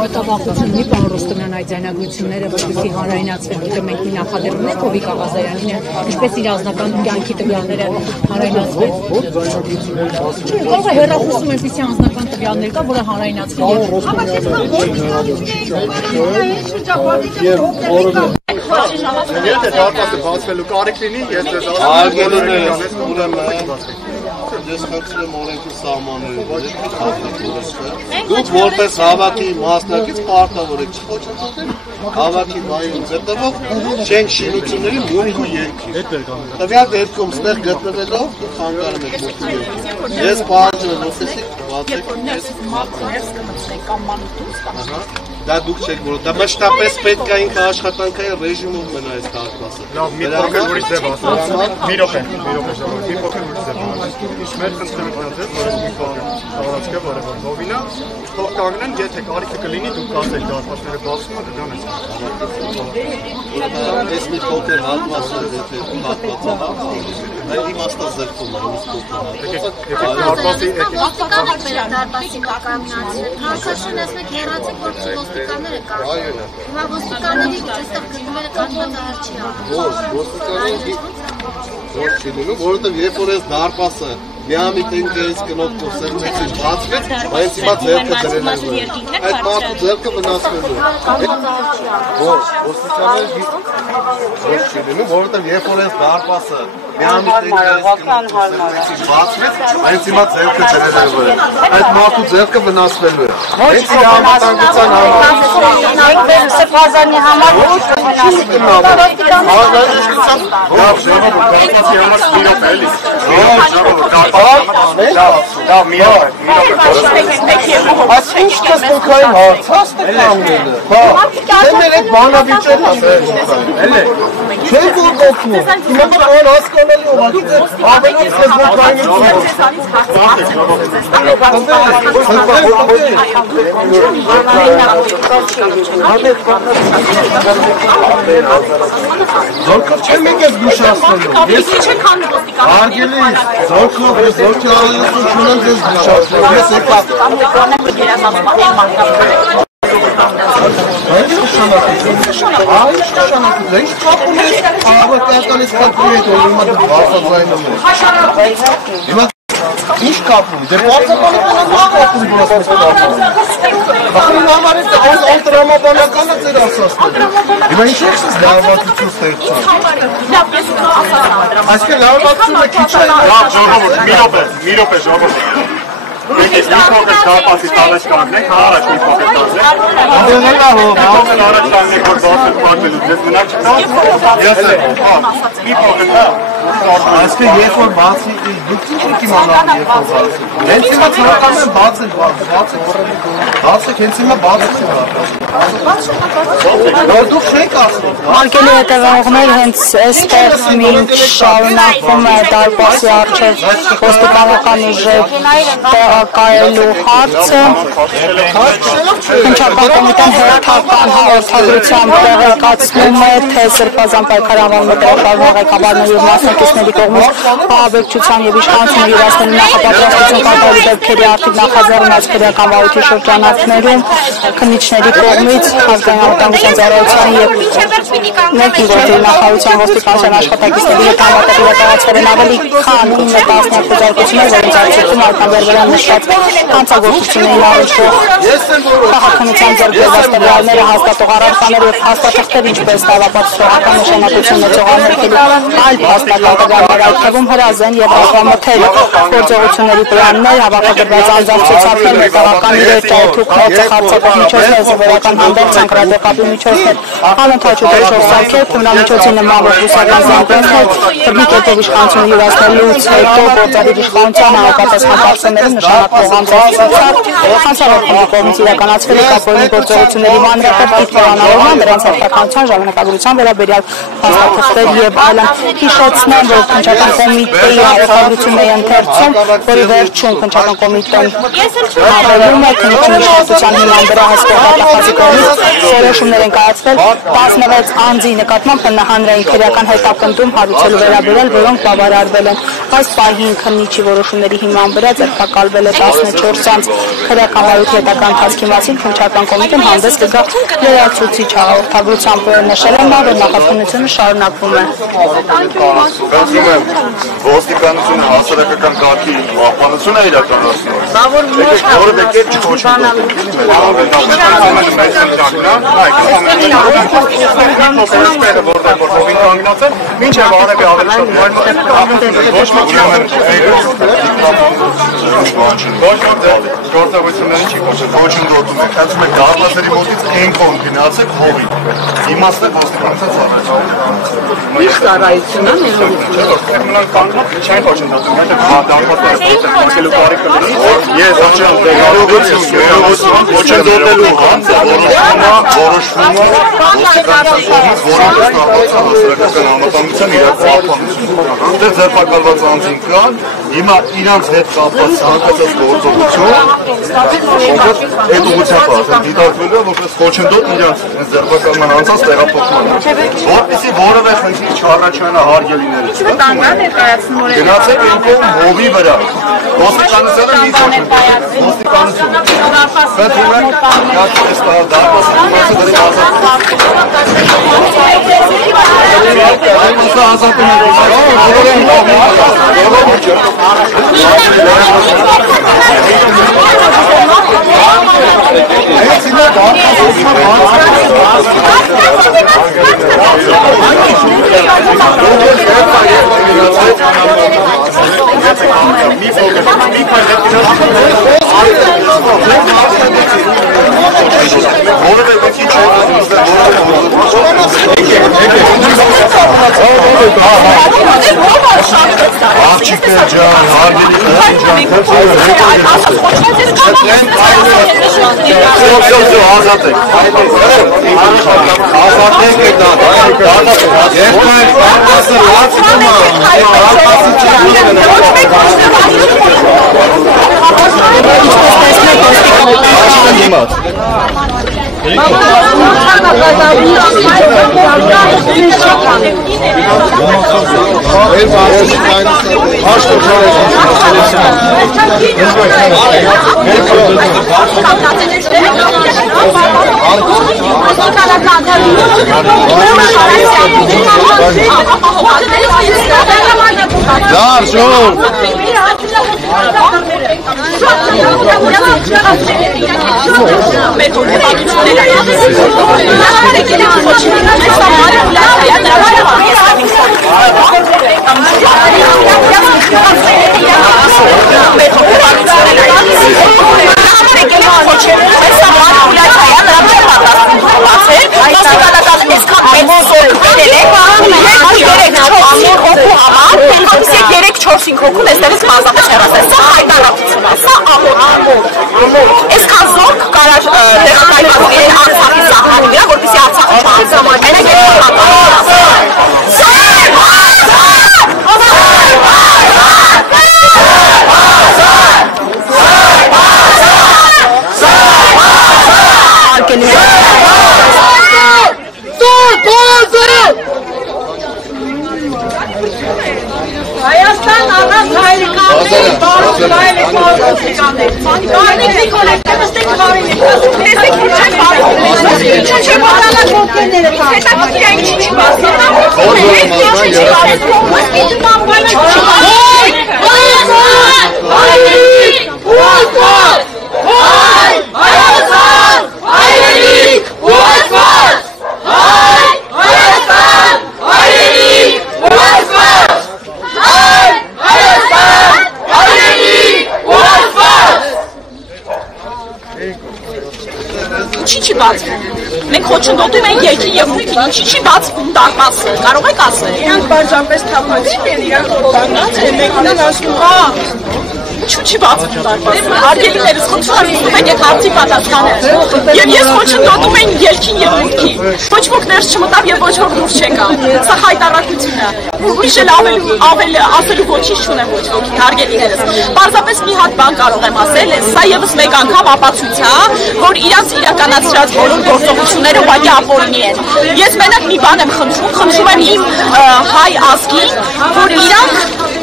Մի բան Ռոստոմյան այդ ձայնագրությունները, որպեսզի հանրայնացվեն, գիտեմ մենք մի նախադեպ ունենք Հովիկ Աղազարյանին, ինչպես իր անձնական կյանքի տվյալները հանրայնացվեն։ Կարող է հեռախոսում այնպիսի անձնական տվյալներ կա, որը հանրայնացվի Եթե դարպասը բացվելու կարիք լինի, ես ձեզ ես խնդրում եմ օրենքի սահմանները դուք որպես հավաքի մասնակից պարտավոր եք չխոչընդոտել հավաքի վայրում ձեռնով չենք շինությունների մուտք ու ելքի տվյալ դեպքում ստեղ գտնվելով խանգարում եք մուտք ու ելքի ես պահանջում եմ օֆիսի բացեք դա դուք չեք որ դա մշտապես պետք է ինքը աշխատանքային ռեժիմով մնա այս դարպասը լավ մի փոքր ուրիշ ձև ասած մի րոպե մեր խնդրեմ դարձել, որ մի խաղացքը որը բովինա, թող կանգնեն, եթե կարիքը կլինի, դուք կասեք դարպասները բացում են, կգան ես։ Ես մի փոքր հատվածը, եթե հատվածը, իմաստը զրկում է, իմս փոքր դարպասի կակամնացել, հարկաշն ես մեկ հեռացեք, որ ոստիկանները կան։ Հիմա ոստիկանների այստեղ գտնվել է կազմած արչի որովհետև երբ որ ես դարպասը միամիտ ինքեից կնոտ կոսերնեցից բացվեց, բայց հիմա ձերքը դրել է այդ մարդու ձերքը վնասվելու որովհետև երբ որ ես դարպասը միամիտ ինքեից կնոտ կոսերնեցից բացվեց, բայց հիմա ձերքը դրել է այդ մարդու ձերքը վնասվելու է հենց իր համատանգության համար Սեփազանի համար ոչ Զորքով չեմ եք ես գուշացնելու, ես արգել էի, զորքով ես զորքի ալելություն չունեմ ես գուշացնելու, ես եկա Այս նշանակություն, ինչ կապում ես աղվակականից կապում ես, որ հիմա դուք բարձաձայնում ես Ինչ կապում, դե բարձապանականան հա կապում որ ասպես կապում Բախրին համար ես անտրամաբանականը ձեր ասասներ Հիմա ինչ ես ես լավատություն ստեղծում Լավ, ես ու ասած Այսկե լավատությունը քիչ է մի րոպե ժողովուրդ Մենք ես մի փոքր դարպասի տալես կանգնենք, առաջ մի փոքր տալես առաջ տալնենք, որ բացել պարվելուց, ես մնակ չկա Ես մի փոքր Այսկե երբ որ բացի, դուք ինչ եք իմանալու երբ որ բացի Հենց հիմա ծրական են բացել, բացեք, հենց հիմա բացել Որ դուք չեք ասում Արգելի հետևողներ հենց այստեղ մինչ շարունակվում է դարպասի առջև ոստիկանական ուժեր տեղակայելու հարցը Հնչապատոմիտան հերթական հաղորդագրությամբ տեղեկացնում է, թե Սրբազան պայքարի անվան մտերաշարժի ղեկավարն ու մասնակիցները Մասնակիցների կողմից ահաբեկչության եւ իշխանությունը յուրացնելու նախապատրաստություն կատարելու դեպքերի արդիվ նախաձեռնած քրեական վարույթի շրջանակներում քննիչների կողմից ազգային անվտանգության ծառայության եւ ներքին գործերի նախարարության ոստիկանության աշխատակիցների հետ համատեղ իրականացվել են ավելի քան 9 տասնյակ խոզարկություններ, որոնց արդյունքում արտադրվել են նշված հանցագործությունների առնչվող քաղաքականության ձեռքբերված տվյալները, հաստատող առարկաներ եւ հաստատախտեր, ինչպես լավապատասխանական նշանակություն ունեցող անհրաժեշտ այլ փաստական տվյալներ, այդ թվում հրազեն եւ աղվամթեր գործողությունների պլաններ, հավաքագրված անձամբ ցուցակներ, մետաղական իրեր, ճայթուկներ, ծխախցակող միջոցներ, զինվորական հանդերձանք, ռադիոկապի միջոցներ, անընդհատ ուղղորդող սարքեր, թմրամիջոցի նման ռուսական զանգվածներ, թվի կերպով իշխանությունը յուրացնելուց հետո գործադիր իշխանության համապատասխան պարսեներում նշանակվող անձամբ ցուցակ, հանցավորների կողմից իրականացվել է կապորի գործողությունների մանրակրկիտ պլանավորման, դրանց հերթականության, ժամանակագրության վերաբերյալ փաստաթղթեր եւ այլն։ Հիշեցնեմ, որ քննչական կոմիտեի արտադրությունների ընթերցում, որի վերջում քննչական կոմիտեն հավելում է քննիչների իշխանության հիման վրա հսկող դատախազի կողմից որոշումներ են կայացվել 16 անձի նկատմամբ հանրային քրեական հետապնդում հարուցելու վերաբերյալ, որոնք բավարարվել են։ Այս պահին քննիչի որոշումների հիման վրա ձեռքակալվել է 14 անձ քրեական վարույթի հետագա ընթացքի մասին քննչական կոմիտեն հանդես կգա լրացուցիչ հաղորդագրությամբ նշել են, որ նախաքննությունը շարունակվում է։ Ոստիկանությունը հասարակական կարգի պահպանություն է իրականացնում։ Որը դեպք գործողությունների չի կոչել, ոչնդոտում է, քացում է գաղտնիների մոտից ենքոն գնացեք հողի։ Իմաստը ոստիկանության ծառայություն։ Միշտ ծառայությունն է ներողություն։ Նրանք կանգնած չեն ոչնդոտում, դարպասելու բարի կլինի։ Ես ոչնդոտելու հանձը որոշվում է ոստիկանության կողմից, որոնց հասարակական անվտանգության իրականացում։ Դեռ ձերբակալված անձին կան, հիմա իրանց հետ կապված ցանկացած գործողություն այդ ուղղությամբ ասեմ դիտարկվելու է որպես խոչընդոտ իրանց ձերբակալման անցած տեղափոխման, որպեսզի որևէ խնդիր չառաջանա հարգելիների։ Ինչու՞ տանգան ներկայացնում օրենքը։ Գնացեք ինքն հովի վրա։ Ոստիկանությունը մի խոչընդոտ։ Ոստիկանությունը։ Աղջիկներ ջան, հարգելի Ինչի չի բացվում։ Մենք խոչընդոտում ենք երկի եւ մուտքին, ինչի չի բացվում դարպասը, կարող եք ասել։ Իրանք պարզապես թափանցին են, իրանք կանգնած են, մեկնան ասում, Ինչու չի բացվում դարպասը։ Արգելիներս խնդրում եմ եք հարցի պատասխանել։ Եվ ես խոչընդոտում եմ երկին եւ մուտքին։ Ոչ ոք ներս չմտավ եւ ոչ ոք դուրս չեկավ։ Սա հայտարարություն է։ Ուրիշ էլ ավելի ասելու ոչինչ չունեմ ոչ ոքի, արգելիներս։ Պարզապես մի հատ բան կարող եմ ասել, սա եւս մեկ անգամ ապացույց է, որ իրանց իրականացրած բոլոր գործողությունները ուղղակի ապօրինի են։ Ես մենակ մի բան եմ խնդրում եմ իմ հայ ազգին, որ իրանք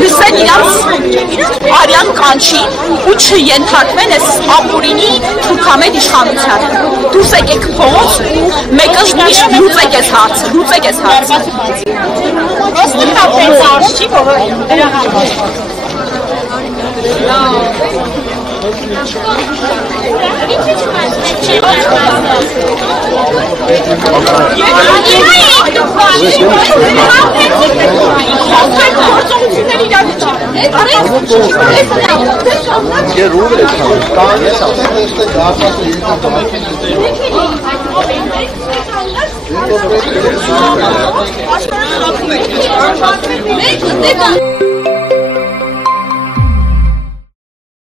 լսեն իրանց արյան կանչին ու չենթարկվեն այս ապօրինի թուրքամետ իշխանությանը։ Դուրս եկեք փողոց ու մեկը միշտ լուծեք այս հարցը, լուծեք այս հարցը։ Просто կապեց արշի, որ դրա համար։ Մենք